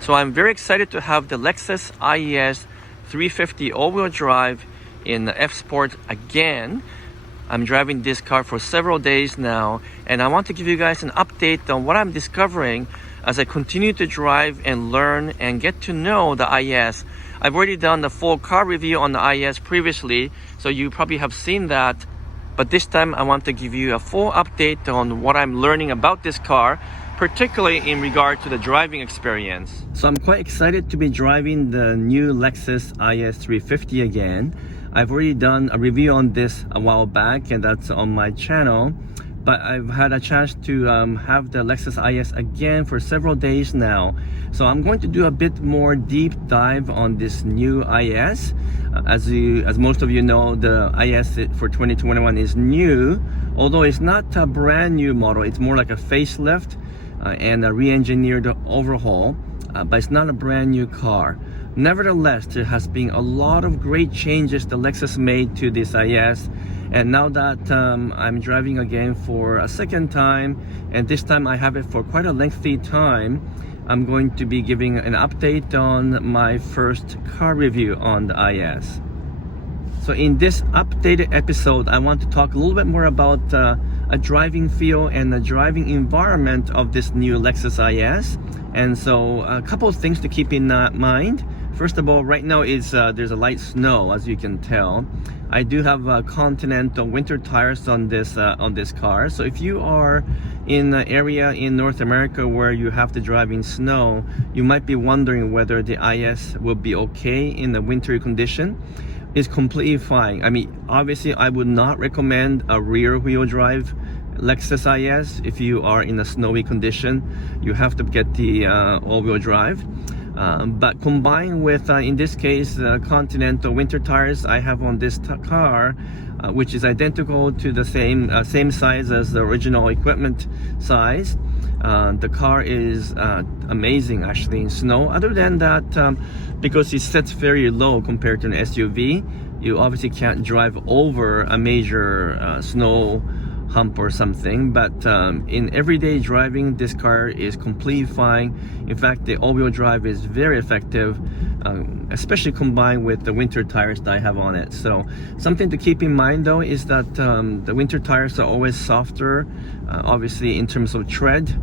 So I'm very excited to have the Lexus IES 350 all-wheel drive in the F-Sport again. I'm driving this car for several days now, and I want to give you guys an update on what I'm discovering as I continue to drive and learn and get to know the IES. I've already done the full car review on the IES previously, so you probably have seen that. But this time I want to give you a full update on what I'm learning about this car, particularly in regard to the driving experience. So I'm quite excited to be driving the new Lexus IES 350 again. I've already done a review on this a while back, and that's on my channel. But I've had a chance to have the Lexus IES again for several days now. So I'm going to do a bit more deep dive on this new IES. As most of you know, the IES for 2021 is new, although it's not a brand new model. It's more like a facelift and a re-engineered overhaul, but it's not a brand new car. Nevertheless, there has been a lot of great changes the Lexus made to this IES, and now that I'm driving again for a second time, and this time I have it for quite a lengthy time, I'm going to be giving an update on my first car review on the IES. So in this updated episode, I want to talk a little bit more about a driving feel and the driving environment of this new Lexus IES. And so a couple of things to keep in mind. First of all, right now there's a light snow, as you can tell. I do have Continental winter tires on this car. So if you are in an area in North America where you have to drive in snow, you might be wondering whether the IES will be okay in the winter condition. It's completely fine. I mean, obviously I would not recommend a rear wheel drive Lexus IES if you are in a snowy condition. You have to get the all-wheel drive. But combined with, in this case, Continental winter tires I have on this car, which is identical to the same size as the original equipment size. The car is amazing actually in snow. Other than that, because it sets very low compared to an SUV, you obviously can't drive over a major snow hump or something, but in everyday driving, this car is completely fine. In fact, the all-wheel drive is very effective, especially combined with the winter tires that I have on it. So something to keep in mind though is that the winter tires are always softer, obviously in terms of tread,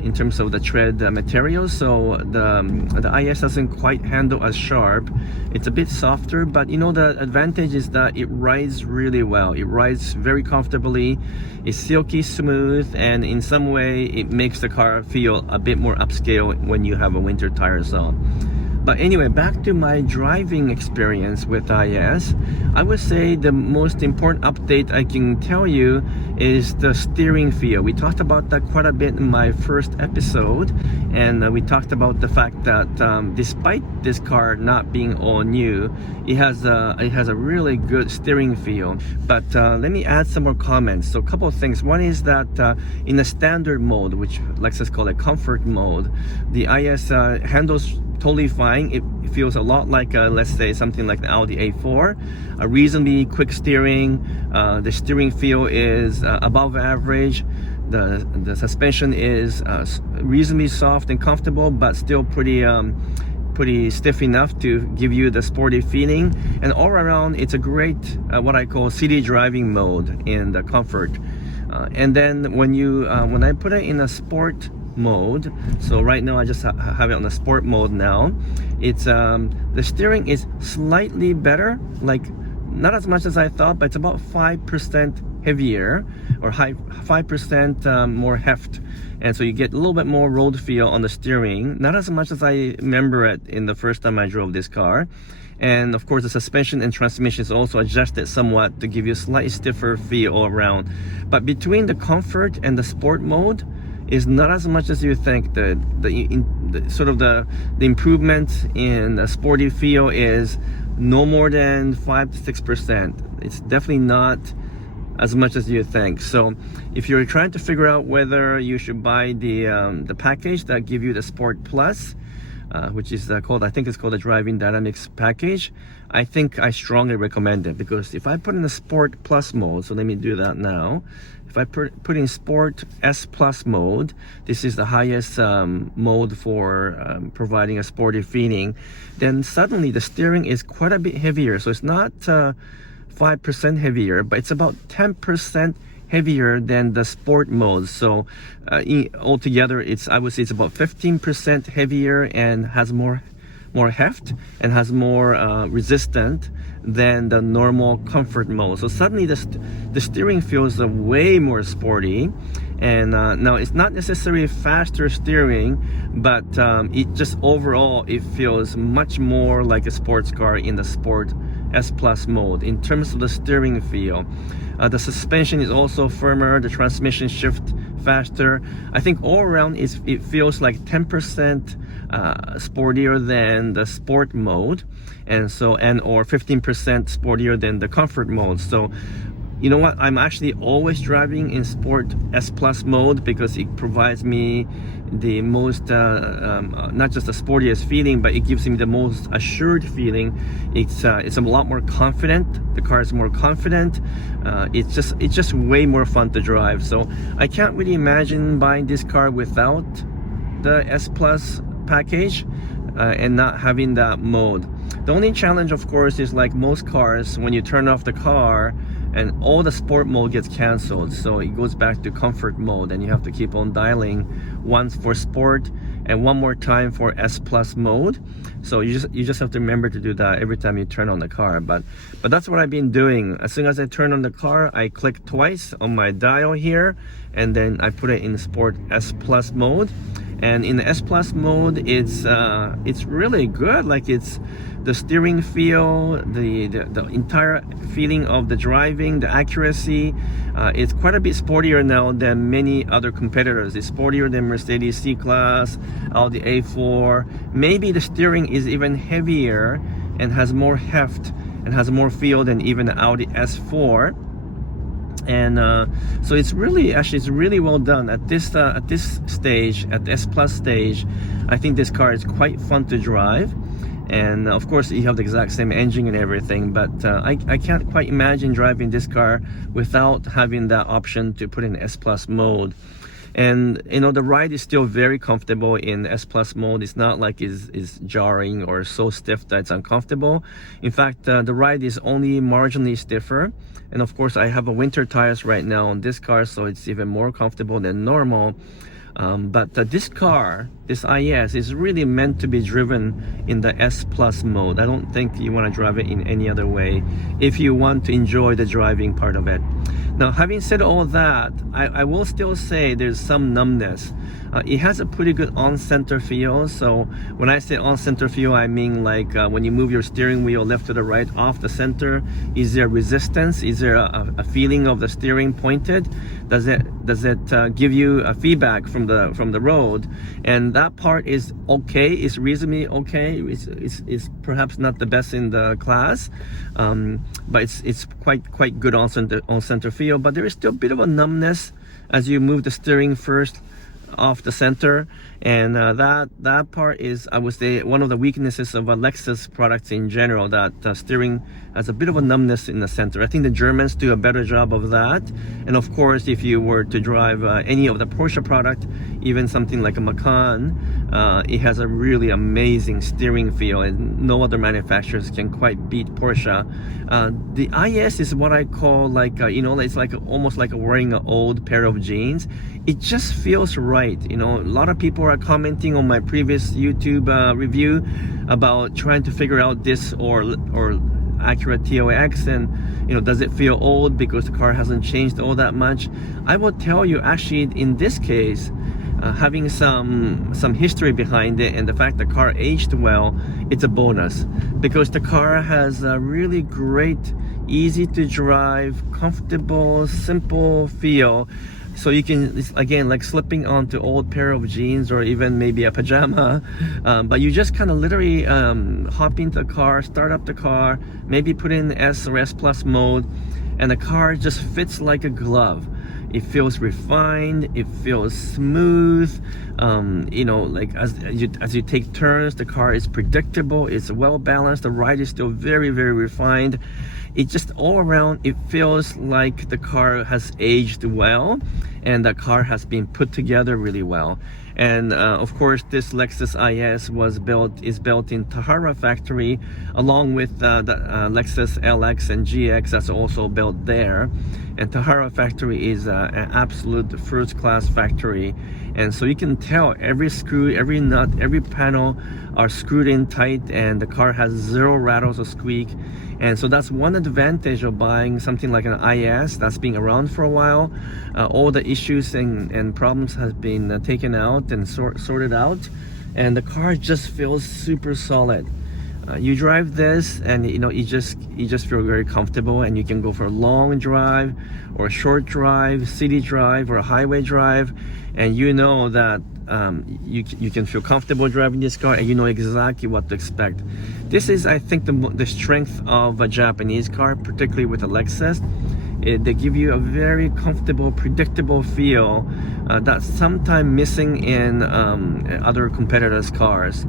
in terms of the tread material. So the IES doesn't quite handle as sharp. It's a bit softer, but you know, the advantage is that it rides really well. It rides very comfortably. It's silky smooth, and in some way it makes the car feel a bit more upscale when you have a winter tires on. But anyway, back to my driving experience with IES. I would say the most important update I can tell you is the steering feel. We talked about that quite a bit in my first episode, and we talked about the fact that despite this car not being all new, it has a really good steering feel. But let me add some more comments. So a couple of things. One is that in the standard mode, which Lexus call it comfort mode, the IES handles totally fine. It feels a lot like let's say something like the Audi A4, a reasonably quick steering. The steering feel is above average. The suspension is reasonably soft and comfortable, but still pretty stiff enough to give you the sporty feeling. And all around, it's a great what I call city driving mode in the comfort. And then when I put it in a sport mode, so right now I just have it on the sport mode now, it's the steering is slightly better, like not as much as I thought, but it's about 5% heavier, or 5% more heft, and so you get a little bit more road feel on the steering, not as much as I remember it in the first time I drove this car. And of course the suspension and transmission is also adjusted somewhat to give you a slightly stiffer feel all around. But between the comfort and the sport mode is not as much as you think. The improvement in the sporty feel is no more than 5 to 6%. It's definitely not as much as you think. So if you're trying to figure out whether you should buy the package that give you the Sport Plus, which is called, I think it's called the Driving Dynamics package, I think I strongly recommend it, because if I put in the Sport Plus mode, so let me do that now. If if I put in Sport S Plus mode, this is the highest mode for providing a sporty feeling, then suddenly the steering is quite a bit heavier. So it's not 5% heavier, but it's about 10% heavier than the sport mode. So altogether, I would say it's about 15% heavier and has more heft and has more resistance than the normal comfort mode. So suddenly the steering feels way more sporty. And now it's not necessarily faster steering, but it just overall it feels much more like a sports car in the Sport S Plus mode in terms of the steering feel. The suspension is also firmer, the transmission shift faster. I think all around it feels like 10% sportier than the sport mode, or 15% sportier than the comfort mode. So you know what, I'm actually always driving in Sport S Plus mode because it provides me the most not just the sportiest feeling, but it gives me the most assured feeling. It's a lot more confident. The car is more confident. It's just way more fun to drive. So I can't really imagine buying this car without the S Plus package and not having that mode. The only challenge, of course, is like most cars, when you turn off the car and all the sport mode gets canceled, so it goes back to comfort mode, and you have to keep on dialing once for sport and one more time for S Plus mode. So you just have to remember to do that every time you turn on the car. But that's what I've been doing. As soon as I turn on the car, I click twice on my dial here, and then I put it in Sport S Plus mode. And in the S Plus mode, it's really good. Like, it's the steering feel, the entire feeling of the driving, the accuracy. It's quite a bit sportier now than many other competitors. It's sportier than Mercedes C-Class, Audi A4. Maybe the steering is even heavier and has more heft and has more feel than even the Audi S4. And so it's really well done at this stage, at the S Plus stage. I think this car is quite fun to drive, and of course you have the exact same engine and everything, but I can't quite imagine driving this car without having that option to put in S Plus mode. And you know, the ride is still very comfortable in S Plus mode. It's not like it's jarring or so stiff that it's uncomfortable. In fact, the ride is only marginally stiffer. And of course, I have a winter tires right now on this car, so it's even more comfortable than normal. But this car, this IS, is really meant to be driven in the S Plus mode. I don't think you want to drive it in any other way if you want to enjoy the driving part of it. Now, having said all that, I will still say there's some numbness. It has a pretty good on-center feel. So when I say on-center feel, I mean like when you move your steering wheel left to the right off the center, is there resistance? Is there a feeling of the steering pointed? Does it give you a feedback from the road? And that part is okay. It's reasonably okay. It's perhaps not the best in the class, but it's quite good on-center feel. But there is still a bit of a numbness as you move the steering first off the center, and that part is, I would say, one of the weaknesses of a Lexus products in general, that steering has a bit of a numbness in the center. I think the Germans do a better job of that. And of course, if you were to drive any of the Porsche product, even something like a Macan, it has a really amazing steering feel, and no other manufacturers can quite beat Porsche. The IS is what I call like it's like almost like wearing an old pair of jeans. It just feels right. You know, a lot of people are commenting on my previous YouTube review about trying to figure out this or Acura TLX, and does it feel old because the car hasn't changed all that much? I will tell you, actually, in this case, having some history behind it and the fact the car aged well, it's a bonus, because the car has a really great, easy to drive, comfortable, simple feel. So you can, again, like slipping onto old pair of jeans or even maybe a pajama, but you just kind of literally hop into the car, start up the car, maybe put in S or S Plus mode, and the car just fits like a glove. It feels refined, it feels smooth, like as you take turns, the car is predictable, it's well balanced, the ride is still very, very refined. it just all around, it feels like the car has aged well and the car has been put together really well. And of course, this Lexus IS is built in Tahara factory, along with the Lexus LX and GX that's also built there. And Tahara factory is an absolute first class factory, and so you can tell every screw, every nut, every panel are screwed in tight, and the car has zero rattles or squeak. And so that's one advantage of buying something like an IS that's been around for a while. All the issues and problems has been taken out and sorted out, and the car just feels super solid. You drive this and you just feel very comfortable, and you can go for a long drive or a short drive, city drive or a highway drive, and you know that you can feel comfortable driving this car, and you know exactly what to expect. This is, I think, the strength of a Japanese car, particularly with a Lexus. They give you a very comfortable, predictable feel that's sometimes missing in other competitors' cars.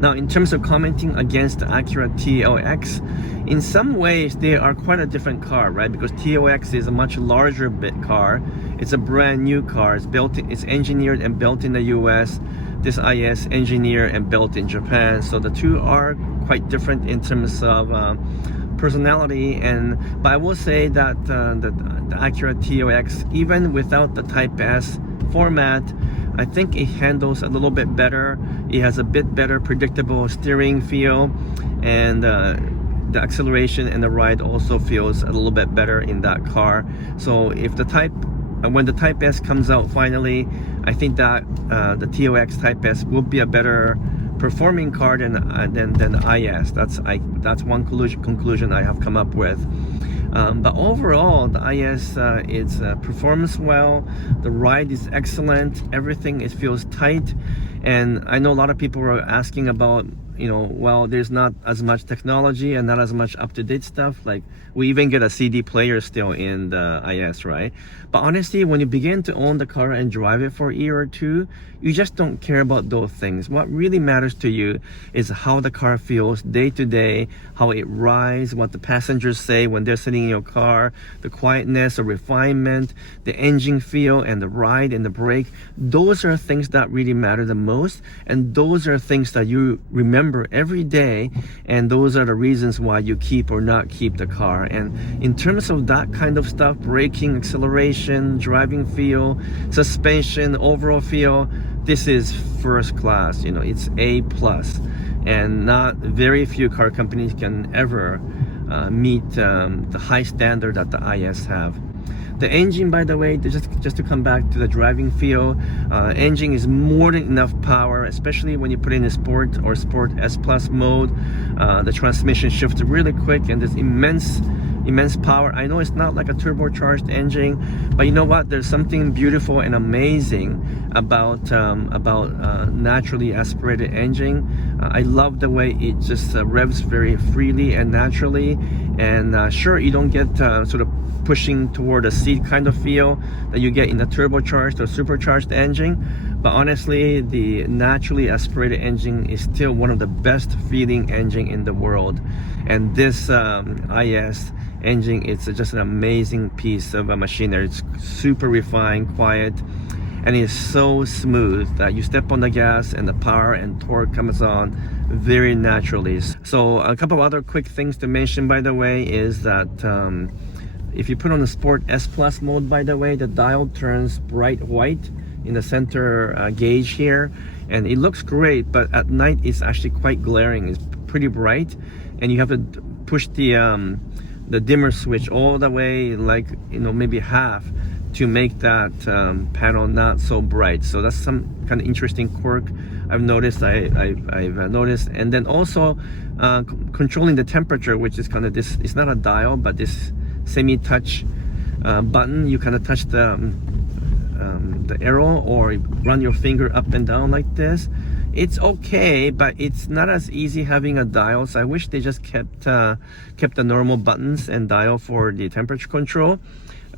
Now, in terms of commenting against the Acura TLX, in some ways they are quite a different car, right? Because TLX is a much larger car. It's a brand new car. It's engineered and built in the US. This IS engineered and built in Japan. So the two are quite different in terms of personality. But I will say that the Acura TLX, even without the Type S format, I think it handles a little bit better. It has a bit better predictable steering feel, and the acceleration and the ride also feels a little bit better in that car. So if when the Type S comes out finally, I think that the TLX Type S will be a better performing car than IS. That's one conclusion I have come up with. But overall, the IS performs well. The ride is excellent. Everything, it feels tight. And I know a lot of people are asking about, well, there's not as much technology and not as much up-to-date stuff. Like, we even get a CD player still in the IS, right? But honestly, when you begin to own the car and drive it for a year or two, you just don't care about those things. What really matters to you is how the car feels day to day, how it rides, what the passengers say when they're sitting in your car, the quietness or refinement, the engine feel and the ride and the brake. Those are things that really matter the most, and those are things that you remember every day, and those are the reasons why you keep or not keep the car. And in terms of that kind of stuff, braking, acceleration, driving feel, suspension, overall feel, this is first class. It's A+, and not very few car companies can ever meet the high standard that the IS have. The engine, by the way, just to come back to the driving feel, engine is more than enough power, especially when you put in a Sport or Sport S Plus mode. The transmission shifts really quick, and there's immense power. I know it's not like a turbocharged engine, but you know what? There's something beautiful and amazing about naturally aspirated engine. I love the way it just revs very freely and naturally. And sure, you don't get sort of pushing toward a seat kind of feel that you get in the turbocharged or supercharged engine, but honestly, the naturally aspirated engine is still one of the best feeling engine in the world. And this IS engine, it's just an amazing piece of a machinery. It's super refined, quiet, and it's so smooth that you step on the gas and the power and torque comes on very naturally. So a couple of other quick things to mention, by the way, is that if you put on the Sport S Plus mode, by the way, the dial turns bright white in the center gauge here, and it looks great, but at night it's actually quite glaring. It's pretty bright, and you have to push the dimmer switch all the way, like maybe half, to make that panel not so bright. So that's some kind of interesting quirk I've noticed. I've noticed. And then also controlling the temperature, which is kind of this, it's not a dial, but this semi-touch button. You kind of touch the arrow or run your finger up and down like this. It's okay, but it's not as easy having a dial. So I wish they just kept the normal buttons and dial for the temperature control.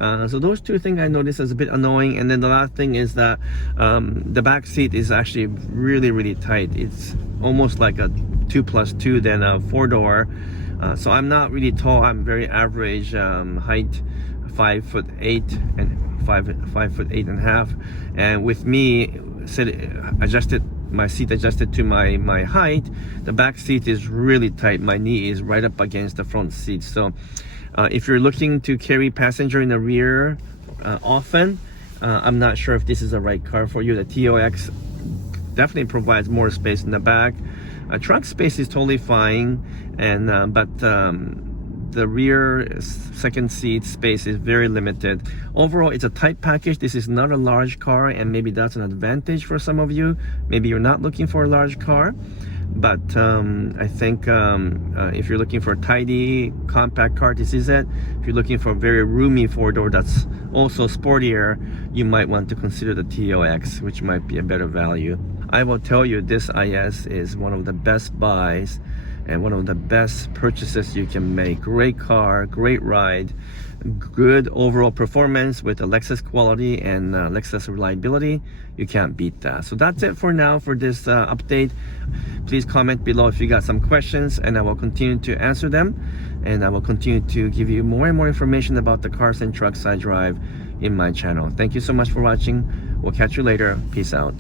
So those two things I noticed as a bit annoying. And then the last thing is that the back seat is actually really, really tight. It's almost like a 2+2 than a 4-door. So I'm not really tall. I'm very average height, 5'8" and 5'8.5", and with me my seat adjusted to my height, the back seat is really tight. My knee is right up against the front seat. So if you're looking to carry passenger in the rear often, I'm not sure if this is the right car for you. The TLX definitely provides more space in the back. Trunk space is totally fine, and but the rear second seat space is very limited. Overall, it's a tight package. This is not a large car, and maybe that's an advantage for some of you. Maybe you're not looking for a large car, but I think if you're looking for a tidy, compact car, this is it. If you're looking for a very roomy four-door that's also sportier, you might want to consider the TLX, which might be a better value. I will tell you, this IS is one of the best buys and one of the best purchases you can make. Great car, great ride, good overall performance with the Lexus quality and Lexus reliability. You can't beat that. So that's it for now for this update. Please comment below if you got some questions, and I will continue to answer them, and I will continue to give you more and more information about the cars and trucks I drive in my channel. Thank you so much for watching. We'll catch you later. Peace out.